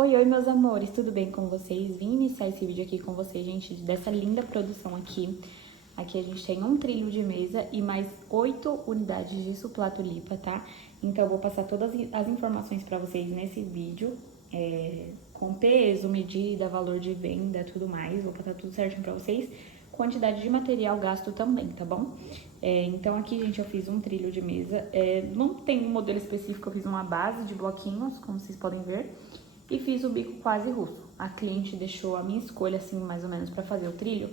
Oi, oi, meus amores, tudo bem com vocês? Vim iniciar esse vídeo aqui com vocês, gente, dessa linda produção aqui. Aqui a gente tem um trilho de mesa e mais 8 unidades de suplato lipa, tá? Então eu vou passar todas as informações pra vocês nesse vídeo, com peso, medida, valor de venda, tudo mais. Vou passar tudo certinho pra vocês. Quantidade de material gasto também, tá bom? Então aqui, gente, eu fiz um trilho de mesa. Não tem um modelo específico, eu fiz uma base de bloquinhos, como vocês podem ver. E fiz o bico quase russo. A cliente deixou a minha escolha, assim, mais ou menos, pra fazer o trilho.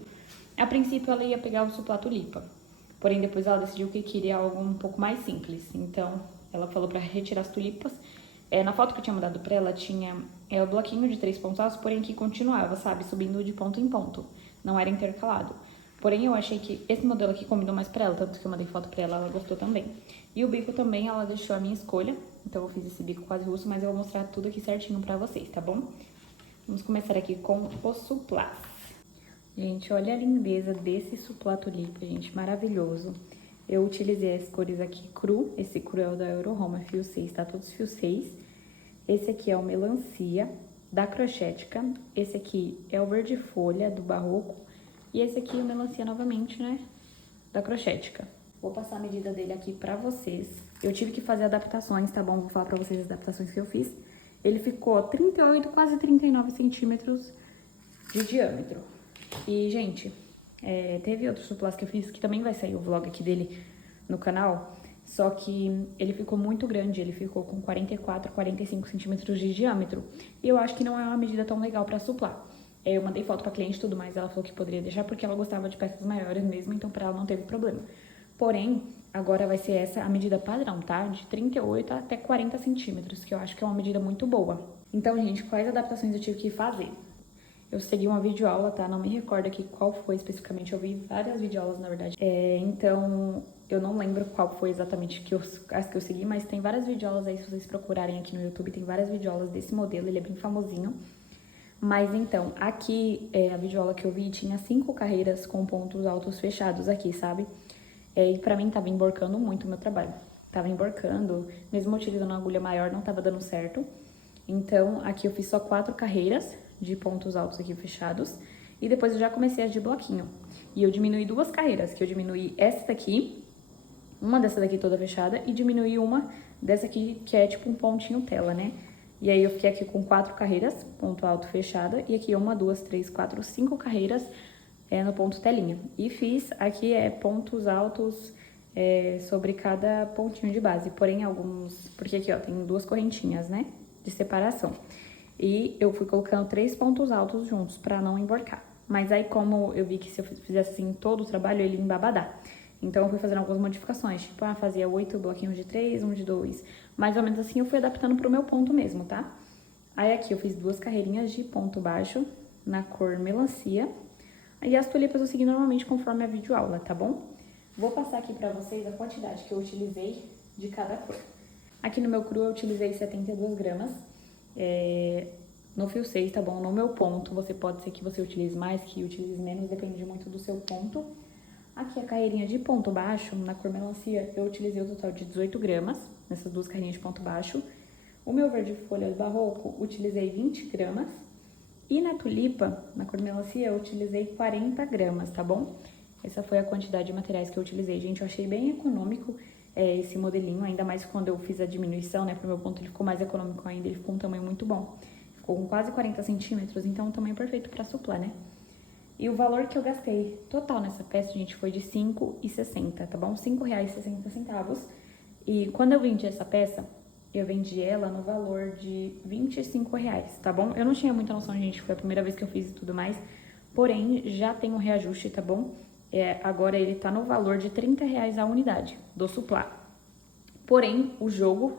A princípio, ela ia pegar o suplato lipa. Porém, depois ela decidiu que queria algo um pouco mais simples. Então, ela falou pra retirar as tulipas. Na foto que eu tinha mandado pra ela, tinha o bloquinho de 3 pontos altos, porém que continuava, sabe? Subindo de ponto em ponto. Não era intercalado. Porém, eu achei que esse modelo aqui combinou mais pra ela, tanto que eu mandei foto pra ela, ela gostou também. E o bico também, ela deixou a minha escolha. Então, eu fiz esse bico quase russo, mas eu vou mostrar tudo aqui certinho pra vocês, tá bom? Vamos começar aqui com o suplá. Gente, olha a lindeza desse suplato lipa, gente, maravilhoso. Eu utilizei as cores aqui cru, esse cru é o da Euro-Home, fio 6, tá? Todos fio 6. Esse aqui é o melancia, da Crochética. Esse aqui é o verde folha, do Barroco. E esse aqui é o melancia novamente, né, da Crochética. Vou passar a medida dele aqui pra vocês. Eu tive que fazer adaptações, tá bom? Vou falar pra vocês as adaptações que eu fiz. Ele ficou 38, quase 39 centímetros de diâmetro. E, gente, teve outros suplás que eu fiz, que também vai sair o vlog aqui dele no canal. Só que ele ficou muito grande, ele ficou com 44, 45 centímetros de diâmetro. E eu acho que não é uma medida tão legal pra suplá. Eu mandei foto pra cliente e tudo mais, ela falou que poderia deixar porque ela gostava de peças maiores mesmo, então pra ela não teve problema. Porém, agora vai ser essa a medida padrão, tá? De 38 até 40 centímetros, que eu acho que é uma medida muito boa. Então, gente, quais adaptações eu tive que fazer? Eu segui uma videoaula, tá? Não me recordo aqui qual foi especificamente, eu vi várias videoaulas, na verdade. Então, eu não lembro qual foi exatamente as que eu segui, mas tem várias videoaulas aí, se vocês procurarem aqui no YouTube, tem várias videoaulas desse modelo, ele é bem famosinho. Mas então, aqui, a videoaula que eu vi tinha 5 carreiras com pontos altos fechados aqui, sabe? E pra mim tava emborcando muito o meu trabalho. Tava emborcando, mesmo utilizando uma agulha maior, não tava dando certo. Então, aqui eu fiz só 4 carreiras de pontos altos aqui fechados. E depois eu já comecei as de bloquinho. E eu diminuí 2 carreiras, que eu diminuí essa daqui, uma dessa daqui toda fechada, e diminuí uma dessa aqui, que é tipo um pontinho tela, né? E aí eu fiquei aqui com 4 carreiras, ponto alto fechada, e aqui 1, 2, 3, 4, 5 carreiras no ponto telinha. E fiz aqui pontos altos sobre cada pontinho de base, porém alguns, porque aqui ó, tem 2 correntinhas, né, de separação. E eu fui colocando 3 pontos altos juntos pra não emborcar. Mas aí como eu vi que se eu fizesse assim todo o trabalho, ele ia embabadar. Então eu fui fazendo algumas modificações, tipo, fazia 8 bloquinhos de 3, um de 2. Mais ou menos assim eu fui adaptando pro meu ponto mesmo, tá? Aí aqui eu fiz 2 carreirinhas de ponto baixo na cor melancia. E as tulipas eu segui normalmente conforme a videoaula, tá bom? Vou passar aqui pra vocês a quantidade que eu utilizei de cada cor. Aqui no meu cru eu utilizei 72 gramas. No fio 6, tá bom? No meu ponto, você pode ser que você utilize mais, que utilize menos, depende muito do seu ponto. Aqui a carreirinha de ponto baixo, na cor melancia, eu utilizei o total de 18 gramas, nessas 2 carreirinhas de ponto baixo. O meu verde folha do Barroco, utilizei 20 gramas. E na tulipa, na cor melancia, eu utilizei 40 gramas, tá bom? Essa foi a quantidade de materiais que eu utilizei. Gente, eu achei bem econômico esse modelinho, ainda mais quando eu fiz a diminuição, né? Pro meu ponto ele ficou mais econômico ainda, ele ficou um tamanho muito bom. Ficou com quase 40 centímetros, então um tamanho perfeito pra suplar, né? E o valor que eu gastei total nessa peça, gente, foi de R$ 5,60, tá bom? R$ 5,60. E quando eu vendi essa peça, eu vendi ela no valor de R$ 25, tá bom? Eu não tinha muita noção, gente, foi a primeira vez que eu fiz e tudo mais. Porém, já tem um reajuste, tá bom? Agora ele tá no valor de R$ 30 a unidade do suplá. Porém, o jogo,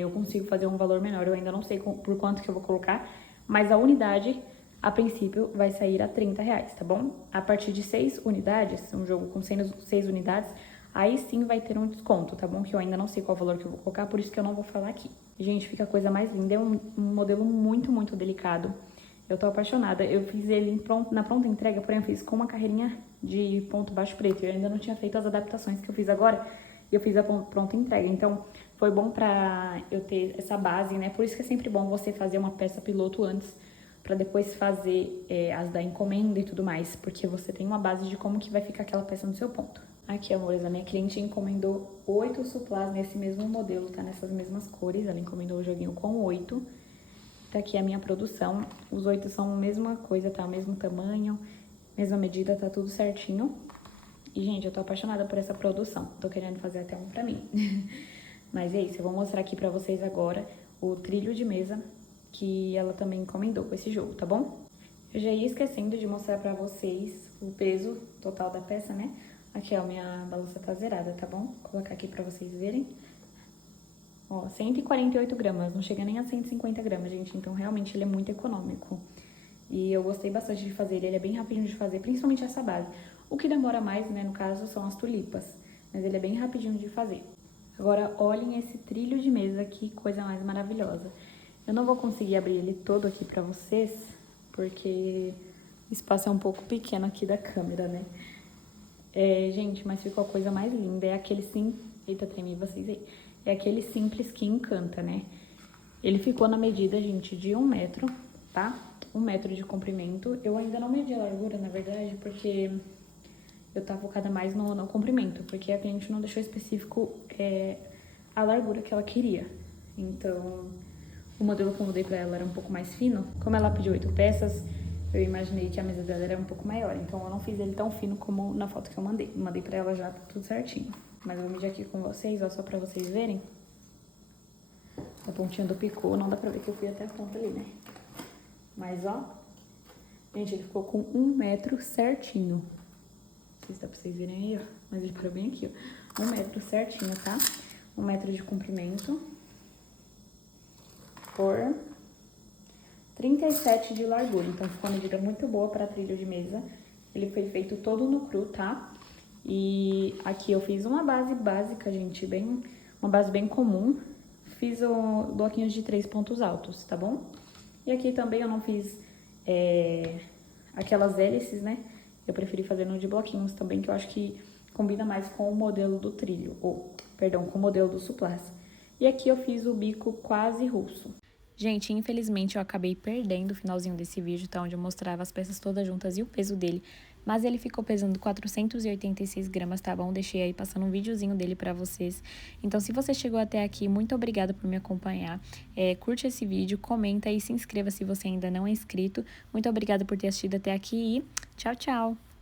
eu consigo fazer um valor menor, eu ainda não sei por quanto que eu vou colocar, mas a unidade, a princípio, vai sair a R$ 30, tá bom? A partir de 6 unidades, um jogo com 6 unidades, aí sim vai ter um desconto, tá bom? Que eu ainda não sei qual valor que eu vou colocar, por isso que eu não vou falar aqui. Gente, fica a coisa mais linda, é um modelo muito, muito delicado. Eu tô apaixonada, eu fiz ele na pronta entrega, porém eu fiz com uma carreirinha de ponto baixo preto. Eu ainda não tinha feito as adaptações que eu fiz agora, e eu fiz a pronta entrega. Então, Foi bom pra eu ter essa base, né? Por isso que é sempre bom você fazer uma peça piloto antes, pra depois fazer as da encomenda e tudo mais, porque você tem uma base de como que vai ficar aquela peça no seu ponto. Aqui, amores, a minha cliente encomendou 8 suplás nesse mesmo modelo, tá? Nessas mesmas cores, ela encomendou o joguinho com 8. Tá aqui a minha produção, os 8 são a mesma coisa, tá? O mesmo tamanho, mesma medida, tá tudo certinho. E, gente, eu tô apaixonada por essa produção, tô querendo fazer até um pra mim. Mas é isso, eu vou mostrar aqui pra vocês agora o trilho de mesa que ela também encomendou com esse jogo, tá bom? Eu já ia esquecendo de mostrar pra vocês o peso total da peça, né? Aqui, ó, minha balança tá zerada, tá bom? Vou colocar aqui pra vocês verem. Ó, 148 gramas, não chega nem a 150 gramas, gente. Então, realmente, ele é muito econômico. E eu gostei bastante de fazer ele é bem rapidinho de fazer, principalmente essa base. O que demora mais, né, no caso, são as tulipas. Mas ele é bem rapidinho de fazer. Agora, olhem esse trilho de mesa, que coisa mais maravilhosa. Eu não vou conseguir abrir ele todo aqui pra vocês, porque o espaço é um pouco pequeno aqui da câmera, né? Gente, mas ficou a coisa mais linda. É aquele sim... Eita, tremi vocês aí. É aquele simples que encanta, né? Ele ficou na medida, gente, de 1 metro, tá? 1 metro de comprimento. Eu ainda não medi a largura, na verdade, porque eu tava focada mais no comprimento, porque a cliente não deixou específico a largura que ela queria. Então, o modelo que eu mudei pra ela era um pouco mais fino. Como ela pediu 8 peças, eu imaginei que a mesa dela era um pouco maior. Então, eu não fiz ele tão fino como na foto que eu mandei. Mandei pra ela já, tá tudo certinho. Mas eu vou medir aqui com vocês, ó, só pra vocês verem. A pontinha do picô, não dá pra ver que eu fui até a ponta ali, né? Mas, ó, gente, ele ficou com 1 metro certinho. Não sei se dá pra vocês verem aí, ó. Mas ele parou bem aqui, ó. 1 metro certinho, tá? 1 metro de comprimento. Por 37 de largura. Então, ficou uma medida muito boa pra trilho de mesa. Ele foi feito todo no cru, tá? E aqui eu fiz uma base básica, gente, uma base bem comum. Fiz bloquinhos de 3 pontos altos, tá bom? E aqui também eu não fiz aquelas hélices, né? Eu preferi fazer no de bloquinhos também, que eu acho que combina mais com o modelo do trilho, perdão, com o modelo do suplás. E aqui eu fiz o bico quase russo. Gente, infelizmente eu acabei perdendo o finalzinho desse vídeo, tá? Onde eu mostrava as peças todas juntas e o peso dele. Mas ele ficou pesando 486 gramas, tá bom? Deixei aí passando um videozinho dele pra vocês. Então, se você chegou até aqui, muito obrigada por me acompanhar. Curte esse vídeo, comenta e se inscreva se você ainda não é inscrito. Muito obrigada por ter assistido até aqui e tchau, tchau!